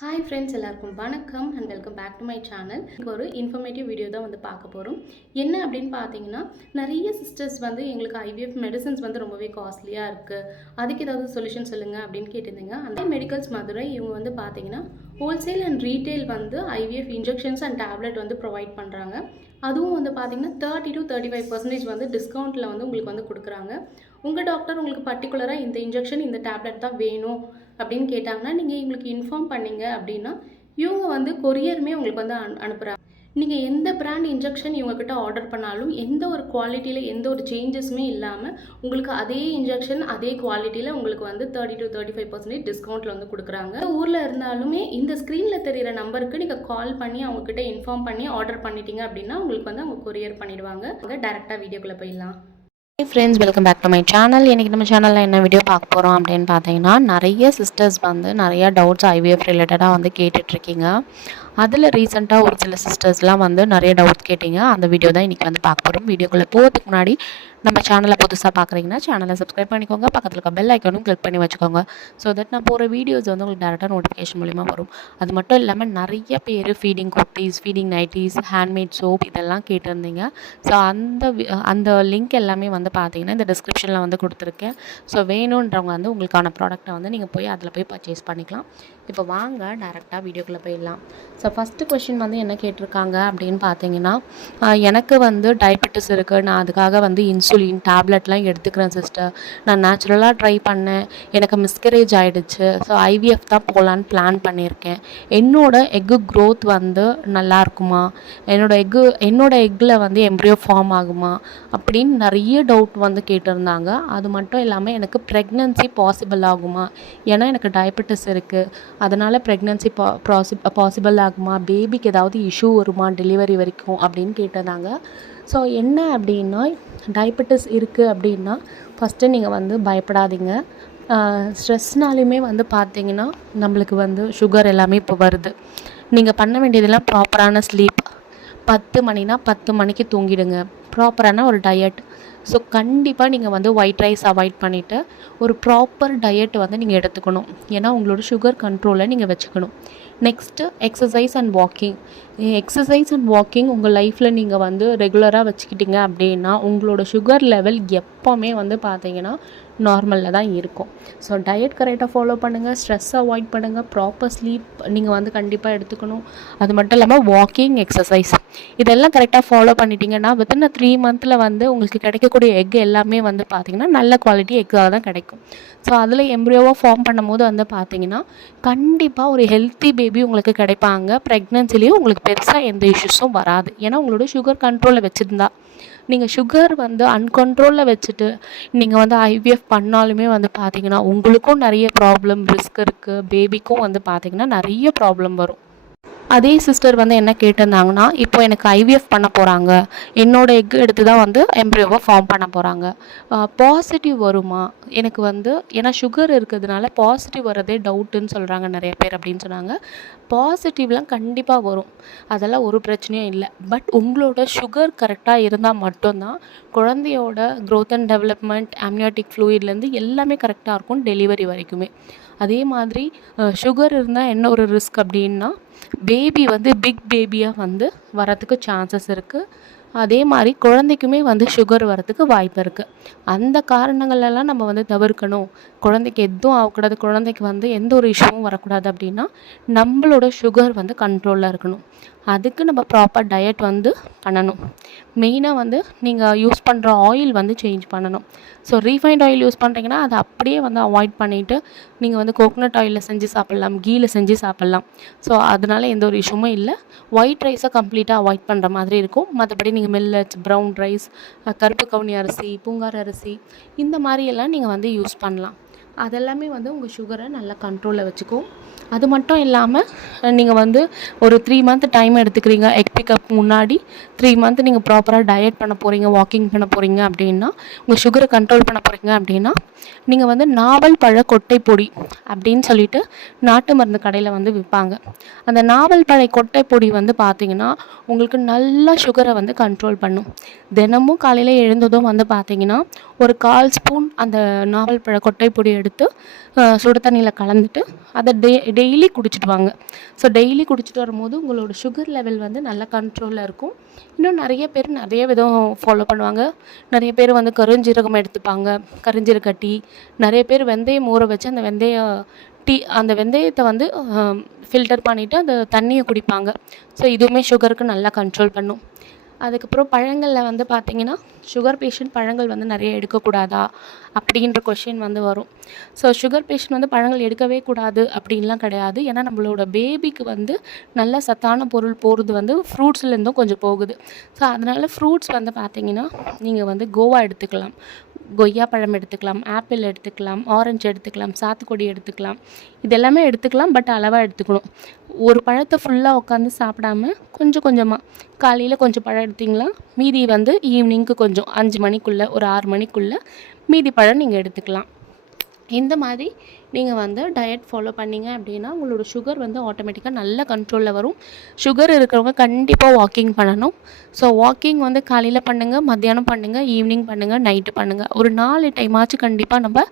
Hi friends, எல்லாருக்கும் வணக்கம் and welcome back to my channel. இங்கே ஒரு இன்ஃபர்மேட்டிவ் வீடியோ தான் பார்க்க போகிறோம். என்ன அப்படின்னு பார்த்தீங்கன்னா, நிறைய சிஸ்டர்ஸ் எங்களுக்கு ஐவிஎஃப் மெடிசன்ஸ் ரொம்பவே காஸ்ட்லியாக இருக்குது, அதுக்கு ஏதாவது சொல்யூஷன் சொல்லுங்கள் அப்படின்னு கேட்டிருந்தீங்க. அந்த மெடிக்கல்ஸ் மதுரை இவங்க பார்த்தீங்கன்னா wholesale and retail IVF injections and tablet provide பண்ணுறாங்க. அதுவும் பார்த்தீங்கன்னா 30 to 35% டிஸ்கவுண்ட்டில் உங்களுக்கு கொடுக்குறாங்க. உங்கள் டாக்டர் உங்களுக்கு பர்டிகுலராக இந்த இன்ஜெக்ஷன் இந்த டேப்லெட் தான் வேணும் அப்படின்னு கேட்டாங்கன்னா, நீங்கள் இவங்களுக்கு இன்ஃபார்ம் பண்ணிங்க அப்படின்னா இவங்க கொரியருமே உங்களுக்கு அனுப்புகிறாங்க. நீங்கள் எந்த பிராண்ட் இன்ஜெக்ஷன் இவங்கக்கிட்ட ஆர்டர் பண்ணாலும் எந்த ஒரு குவாலிட்டியில் எந்த ஒரு சேஞ்சஸுமே இல்லாமல் உங்களுக்கு அதே இன்ஜெக்ஷன் அதே குவாலிட்டியில் உங்களுக்கு 30 to 35% டிஸ்கவுண்ட்டில் கொடுக்குறாங்க. ஊரில் இருந்தாலுமே இந்த ஸ்க்ரீனில் தெரிகிற நம்பருக்கு நீங்கள் கால் பண்ணி அவங்கக்கிட்ட இன்ஃபார்ம் பண்ணி ஆர்டர் பண்ணிட்டீங்க அப்படின்னா உங்களுக்கு அவங்க கொரியர் பண்ணிடுவாங்க. டேரெக்டாக வீடியோக்குள்ளே போயிடலாம். Hey friends, welcome back to my channel. இன்றைக்கி நம்ம சேனலில் என்ன வீடியோ பார்க்க போகிறோம் அப்படின்னு பார்த்தீங்கன்னா, நிறைய சிஸ்டர்ஸ் நிறையா டவுட்ஸ் ஐவிஎஃப் ரிலேட்டடாக கேட்டுட்ருக்கீங்க. அதில் ரீசெண்டாக ஒரு சில சிஸ்டர்ஸ்லாம் நிறைய டவுட்ஸ் கேட்டிங்க. அந்த வீடியோ தான் இன்றைக்கி பார்க்க போகிறோம். வீடியோக்குள்ளே போகிறதுக்கு முன்னாடி நம்ம சேனலை புதுசாக பார்க்குறீங்கன்னா சேனலை சப்ஸ்கிரைப் பண்ணிக்கோங்க, பக்கத்தில் இருக்க பெல் ஐக்கானும் கிளிக் பண்ணி வச்சுக்கோங்க. ஸோ தட் நான் போகிற வீடியோஸ் உங்களுக்கு டேரெக்டாக நோட்டிஃபிகேஷன் மூலிமா வரும். அது மட்டும் இல்லாமல் நிறைய பேர் feeding kurtis, feeding nighties, handmade soap இதெல்லாம் கேட்டிருந்தீங்க. ஸோ அந்த லிங்க் எல்லாமே பார்த்தீங்கன்னா இந்த டிஸ்கிரிப்ஷனில் கொடுத்துருக்கேன். ஸோ வேணுன்றவங்க உங்களுக்கான ப்ராடக்ட்டை நீங்கள் போய் அதில் போய் பர்ச்சேஸ் பண்ணிக்கலாம். இப்போ வாங்க டேரெக்டாக வீடியோக்குள்ளே போயிடலாம். ஸோ ஃபஸ்ட்டு கொஷின் என்ன கேட்டிருக்காங்க அப்படின்னு பார்த்தீங்கன்னா, எனக்கு டயபெட்டிஸ் இருக்குது, நான் அதுக்காக இன்சுலின் டேப்லெட்லாம் எடுத்துக்கிறேன் சிஸ்டர். நான் நேச்சுரலாக ட்ரை பண்ணேன், எனக்கு மிஸ்கரேஜ் ஆகிடுச்சு. ஸோ ஐவிஎஃப் தான் போகலான்னு பிளான் பண்ணியிருக்கேன். என்னோடய எக்கு க்ரோத் நல்லா இருக்குமா, என்னோட எக்கில் எம்ப்ரியோ ஃபார்ம் ஆகுமா அப்படின்னு நிறைய டவுட் கேட்டிருந்தாங்க. அது மட்டும் இல்லாமல் எனக்கு ப்ரெக்னன்சி பாசிபிள் ஆகுமா, ஏன்னா எனக்கு டயபெட்டிஸ் இருக்குது, அதனால் ப்ரெக்னன்சி பாசிபிள் ஆகுமா, பேபிக்கு ஏதாவது இஷ்யூ வருமா டெலிவரி வரைக்கும் அப்படின்னு கேட்டிருந்தாங்க. ஸோ என்ன அப்படின்னா, டயபெட்டிஸ் இருக்குது அப்படின்னா ஃபஸ்ட்டு நீங்கள் பயப்படாதீங்க. ஸ்ட்ரெஸ்னாலுமே பார்த்தீங்கன்னா நம்மளுக்கு சுகர் எல்லாமே இப்போ வருது. நீங்கள் பண்ண வேண்டியதெல்லாம் ப்ராப்பரான ஸ்லீப். 10 மணினா 10 மணிக்கு தூங்கிடுங்க. ப்ராப்பரான ஒரு டயட். ஸோ கண்டிப்பாக நீங்கள் ஒயிட் ரைஸ் அவாய்ட் பண்ணிவிட்டு ஒரு ப்ராப்பர் டயட் நீங்கள் எடுத்துக்கணும். ஏன்னா உங்களோட சுகர் கண்ட்ரோலில் நீங்கள் வச்சுக்கணும். நெக்ஸ்ட்டு எக்ஸசைஸ் அண்ட் வாக்கிங் உங்கள் லைஃப்பில் நீங்கள் ரெகுலராக வச்சுக்கிட்டீங்க அப்படின்னா உங்களோட சுகர் லெவல் எப்போவுமே பார்த்தீங்கன்னா நார்மலில் தான் இருக்கும். ஸோ டயட் கரெக்டாக ஃபாலோ பண்ணுங்கள், ஸ்ட்ரெஸ் அவாய்ட் பண்ணுங்கள், ப்ராப்பர் ஸ்லீப் நீங்கள் கண்டிப்பாக எடுத்துக்கணும். அது மட்டும் இல்லாமல் வாக்கிங், எக்ஸசைஸ் இதெல்லாம் கரெக்டாக ஃபாலோ பண்ணிட்டீங்கன்னா வித்தின் 3 மந்தில் உங்களுக்கு கிடைக்கக்கூடிய எக் எல்லாமே பார்த்தீங்கன்னா நல்ல குவாலிட்டி எக்காக தான் கிடைக்கும். ஸோ அதில் எம்ப்ரியோவாக ஃபார்ம் பண்ணும்போது பார்த்தீங்கன்னா கண்டிப்பாக ஒரு ஹெல்த்தி பேபி உங்களுக்கு கிடைப்பாங்க. ப்ரெக்னன்சிலையும் உங்களுக்கு பெருசாக எந்த இஷ்யூஸும் வராது. ஏன்னா உங்களோட சுகர் கண்ட்ரோலில் வச்சுருந்தா. நீங்கள் சுகர் அன்கண்ட்ரோலில் வச்சுட்டு நீங்கள் ஐவிஎஃப் பண்ணாலுமே பார்த்தீங்கன்னா உங்களுக்கும் நிறைய ப்ராப்ளம் ரிஸ்க் இருக்குது, பேபிக்கும் பார்த்தீங்கன்னா நிறைய ப்ராப்ளம் வரும். அதே சிஸ்டர் என்ன கேட்டிருந்தாங்கன்னா, இப்போ எனக்கு ஐவிஎஃப் பண்ண போகிறாங்க, என்னோட எக் எடுத்து தான் எம்ப்ரியோவை ஃபார்ம் பண்ண போகிறாங்க, பாசிட்டிவ் வருமா எனக்கு ஏன்னா சுகர் இருக்கிறதுனால பாசிட்டிவ் வரதே டவுட்டுன்னு சொல்கிறாங்க நிறைய பேர் அப்படின்னு சொன்னாங்க. பாசிட்டிவ்லாம் கண்டிப்பாக வரும், அதெல்லாம் ஒரு பிரச்சனையும் இல்லை. பட் உங்களோட சுகர் கரெக்டாக இருந்தால் மட்டும்தான் குழந்தையோட க்ரோத் அண்ட் டெவலப்மெண்ட், அம்னியாட்டிக் ஃப்ளூயிட்லேருந்து எல்லாமே கரெக்டாக இருக்கும் டெலிவரி வரைக்குமே. அதே மாதிரி சுகர் இருந்தால் என்ன ஒரு ரிஸ்க் அப்படின்னா, பேபி பிக் பேபியாக வரத்துக்கு சான்சஸ் இருக்குது. அதே மாதிரி குழந்தைக்குமே சுகர் வரத்துக்கு வாய்ப்பு இருக்குது. அந்த காரணங்களெல்லாம் நம்ம தவிர்க்கணும். குழந்தைக்கு எதுவும் ஆகக்கூடாது, குழந்தைக்கு எந்த ஒரு இஷ்யூவும் வரக்கூடாது அப்படின்னா நம்மளோட சுகர் கண்ட்ரோலில் இருக்கணும். அதுக்கு நம்ம ப்ராப்பர் டயட் பண்ணணும். மெயினாக நீங்கள் யூஸ் பண்ணுற ஆயில் சேஞ்ச் பண்ணணும். ஸோ ரீஃபைண்ட் ஆயில் யூஸ் பண்ணுறீங்கன்னா அதை அப்படியே அவாய்ட் பண்ணிவிட்டு நீங்கள் கோகனட் ஆயிலில் செஞ்சு சாப்பிட்லாம், கீயில் செஞ்சு சாப்பிட்லாம். ஸோ அதனால் எந்த ஒரு இஷ்யூமே இல்லை. ஒயிட் ரைஸை கம்ப்ளீட்டாக அவாய்ட் பண்ணுற மாதிரி இருக்கும். மற்றபடி நீங்கள் மில்லட்ஸ், ப்ரௌன் ரைஸ், கருப்பு கவுனி அரிசி, பூங்கார் அரிசி இந்த மாதிரியெல்லாம் நீங்கள் யூஸ் பண்ணலாம். அதெல்லாமே உங்கள் சுகரை நல்லா கண்ட்ரோலில் வச்சுக்கும். அது மட்டும் இல்லாமல் நீங்கள் ஒரு 3 மந்த் டைம் எடுத்துக்கிறீங்க. எக் பிக்கப் முன்னாடி 3 மந்த் நீங்கள் ப்ராப்பராக டயட் பண்ண போகிறீங்க, வாக்கிங் பண்ண போகிறீங்க அப்படின்னா, உங்கள் சுகரை கண்ட்ரோல் பண்ண போகிறீங்க அப்படின்னா நீங்கள் நாவல் பழ கொட்டை பொடி அப்படின்னு சொல்லிட்டு நாட்டு மருந்து கடையில் விற்பாங்க. அந்த நாவல் பழ கொட்டை பொடி பார்த்தீங்கன்னா உங்களுக்கு நல்லா சுகரை கண்ட்ரோல் பண்ணும். தினமும் காலையில் எழுந்ததும் பார்த்தீங்கன்னா ஒரு 1/4 ஸ்பூன் அந்த நாவல் பழ கொட்டை பொடி எடுத்து சுடு தண்ணியில் கலந்துட்டு அதை டெய்லி குடிச்சிட்டு வாங்க. ஸோ டெய்லி குடிச்சிட்டு வரும்போது உங்களோட சுகர் லெவல் வந்து நல்ல கண்ட்ரோலில் இருக்கும். இன்னும் நிறைய பேர் நிறைய விதம் ஃபாலோ பண்ணுவாங்க. நிறைய பேர் வந்து கருஞ்சீரகம் எடுத்துப்பாங்க, கருஞ்சீரக டீ. நிறைய பேர் வெந்தயம் ஊற வச்சு அந்த வெந்தயத்தை வந்து ஃபில்டர் பண்ணிவிட்டு அந்த தண்ணியை குடிப்பாங்க. ஸோ இதுவுமே சுகருக்கு நல்லா கண்ட்ரோல் பண்ணும். அதுக்கப்புறம் பழங்களில் வந்து பார்த்திங்கன்னா சுகர் பேஷண்ட் பழங்கள் வந்து நிறைய எடுக்கக்கூடாதா அப்படின்ற கொஷின் வந்து வரும். ஸோ சுகர் பேஷண்ட் வந்து பழங்கள் எடுக்கவே கூடாது அப்படின்லாம் கிடையாது. ஏன்னா நம்மளோட பேபிக்கு வந்து நல்ல சத்தான பொருள் போகிறது வந்து ஃப்ரூட்ஸ்லேருந்தும் கொஞ்சம் போகுது. ஸோ அதனால் ஃப்ரூட்ஸ் வந்து பார்த்திங்கன்னா நீங்கள் வந்து கோவா எடுத்துக்கலாம், கொய்யா பழம் எடுத்துக்கலாம், ஆப்பிள் எடுத்துக்கலாம், ஆரஞ்சு எடுத்துக்கலாம், சாத்துக்குடி எடுத்துக்கலாம். இது எல்லாமே எடுத்துக்கலாம், பட் அளவாக எடுத்துக்கணும். ஒரு பழத்தை ஃபுல்லாக உட்காந்து சாப்பிடாம கொஞ்சம் கொஞ்சமாக காலையில் கொஞ்சம் பழம் எடுத்திங்களா, மீதி வந்து ஈவினிங்க்கு கொஞ்சம் 5 மணிக்குள்ளே ஒரு 6 மணிக்குள்ளே மீதி பழம் நீங்கள் எடுத்துக்கலாம். இந்த மாதிரி நீங்கள் வந்து டயட் ஃபாலோ பண்ணிங்க அப்படின்னா உங்களோட சுகர் வந்து ஆட்டோமேட்டிக்காக நல்ல கண்ட்ரோலில் வரும். சுகர் இருக்கிறவங்க கண்டிப்பாக வாக்கிங் பண்ணணும். ஸோ வாக்கிங் வந்து காலையில் பண்ணுங்கள், மத்தியானம் பண்ணுங்கள், ஈவினிங் பண்ணுங்கள், நைட்டு பண்ணுங்கள். ஒரு 4 டைமாச்சும் கண்டிப்பாக நம்ம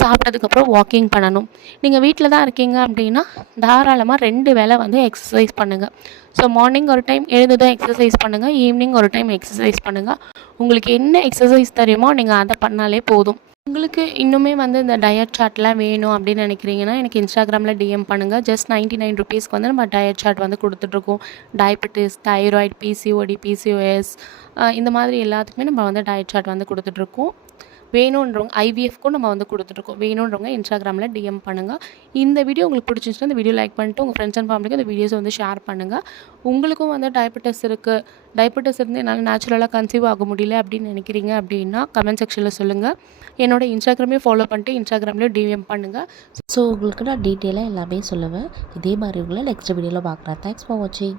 சாப்பிட்டதுக்கப்புறம் வாக்கிங் பண்ணணும். நீங்கள் வீட்டில் தான் இருக்கீங்க அப்படின்னா தாராளமாக 2 வேளை வந்து எக்ஸசைஸ் பண்ணுங்கள். ஸோ மார்னிங் ஒரு டைம் எழுந்ததும் எக்ஸசைஸ் பண்ணுங்கள், ஈவினிங் ஒரு டைம் எக்ஸசைஸ் பண்ணுங்கள். உங்களுக்கு என்ன எக்ஸசைஸ் தெரியுமோ நீங்கள் அதை பண்ணாலே போதும். உங்களுக்கு இன்னுமே வந்து இந்த டயட் சார்ட்லாம் வேணும் அப்படின்னு நினைக்கிறீங்கன்னா எனக்கு இன்ஸ்டாகிராமில் டிஎம் பண்ணுங்கள். ஜஸ்ட் 99 ருபீஸ்க்கு வந்து நம்ம டயட் சார்ட் வந்து கொடுத்துட்ருக்கோம். டயபெட்டிஸ், தைராய்டு, பிசிஓடி, பிசிஓஎஸ் இந்த மாதிரி எல்லாத்துக்குமே நம்ம வந்து டயட் சார்ட் வந்து கொடுத்துட்ருக்கோம். வேணுன்றவங்க ஐவிஎஃப்க்கும் நம்ம வந்து கொடுத்துட்ருக்கோம். வேணுன்றவங்க இன்ஸ்டாகிராமில் டிஎம் பண்ணுங்கள். இந்த வீடியோ உங்களுக்கு பிடிச்சிருந்துச்சுன்னா இந்த வீடியோ லைக் பண்ணிட்டு உங்கள் ஃப்ரெண்ட்ஸ் அண்ட் ஃபேமிலிக்கு இந்த வீடியோஸ் வந்து ஷேர் பண்ணுங்கள். உங்களுக்கும் வந்து டயபெட்டிஸ் இருந்து என்னால் நேச்சுரலாக கன்சீவ் ஆக முடியல அப்படின்னு நினைக்கிறீங்க அப்படின்னா கமெண்ட் செக்ஷனில் சொல்லுங்கள். என்னோட இன்ஸ்டாகிராமையும் ஃபாலோ பண்ணிட்டு இன்ஸ்டாகிராம்லேயும் டிஎம் பண்ணுங்கள். ஸோ உங்களுக்கு நான் டீட்டெயிலாக எல்லாமே சொல்லுவேன். இதே மாதிரி உங்களை நெக்ஸ்ட் வீடியோவில் பார்க்குறேன். தேங்க்ஸ் ஃபார் வாட்சிங்.